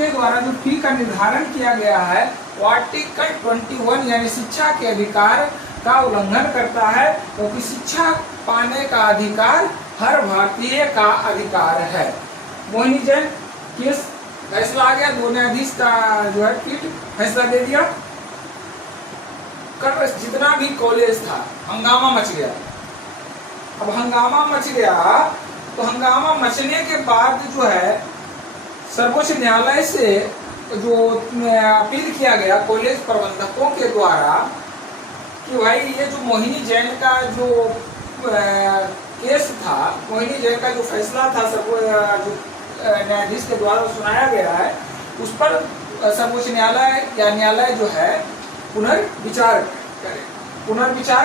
उसके द्वारा जो फी का निर्धारण किया गया है वो आर्टिकल 21 यानी शिक्षा के अधिकार का उल्लंघन करता है, क्योंकि शिक्षा पाने का अधिकार हर भारतीय का अधिकार है। मोहिनी जैन केस फैसला आ गया, दो न्यायाधीश का जो है पीठ फैसला दे दिया। कर जितना भी कॉलेज था हंगामा मच गया। अब हंगामा मच गया तो हंगामा मचने के बाद जो है सर्वोच्च न्यायालय से जो अपील किया गया कॉलेज प्रबंधकों के द्वारा कि भाई ये जो मोहिनी जैन का जो केस था, मोहिनी जैन का जो फैसला था जो न्यायाधीश के द्वारा सुनाया गया है, उस पर सर्वोच्च न्यायालय या न्यायालय जो है पुनर्विचार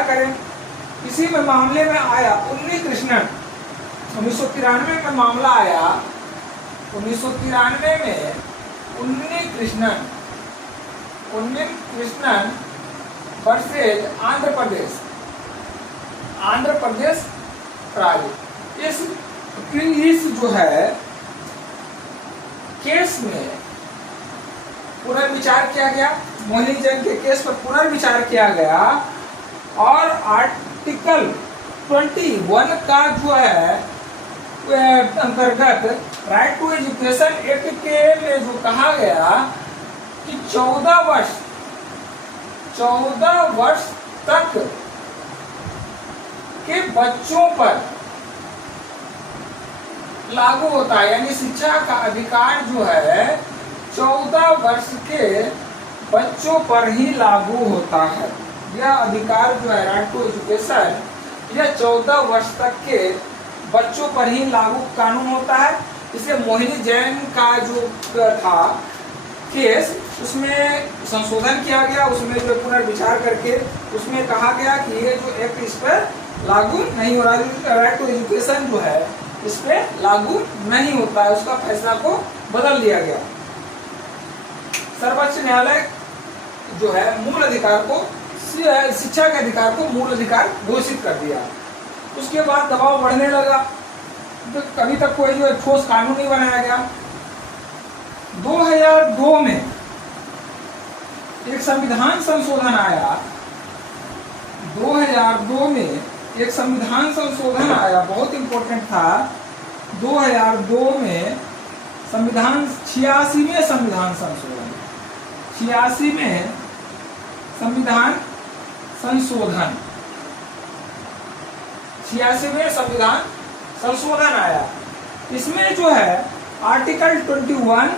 करें। इसी में मामले में आया उन्नी कृष्णन, 1993 में मामला आया। 1993 में उन्नी कृष्णन वर्सेज आंध्र प्रदेश राज्य। इस जो है केस में पुनर्विचार किया गया, मोहिनी जैन के केस पर पुनर्विचार किया गया और आर्टिकल 21 का जो है अंतर्गत राइट टू एजुकेशन एक्ट के में जो कहा गया कि 14 वर्ष तक के बच्चों पर लागू होता है, यानी शिक्षा का अधिकार जो है 14 वर्ष के बच्चों पर ही लागू होता है। यह अधिकार जो है राइट टू एजुकेशन यह 14 वर्ष तक के बच्चों पर ही लागू कानून होता है। इसलिए मोहिनी जैन का जो था केस उसमें संशोधन किया गया, उसमें जो पुनर्विचार करके उसमें कहा गया कि ये जो एक्ट इस पर लागू नहीं हो रहा, राइट टू एजुकेशन जो है इस पे लागू नहीं होता है, उसका फैसला को बदल दिया गया। सर्वोच्च न्यायालय जो है मूल अधिकार को, शिक्षा के अधिकार को मूल अधिकार घोषित कर दिया। उसके बाद दबाव बढ़ने लगा, तो कभी तक कोई जो ठोस कानून नहीं बनाया गया। 2002 में एक संविधान संशोधन आया। 2002 में एक संविधान संशोधन आया, बहुत इंपॉर्टेंट था। 2002 में संविधान 86वें संविधान संशोधन, 86वें संविधान संशोधन, 86वें संविधान संशोधन आया। इसमें जो है आर्टिकल 21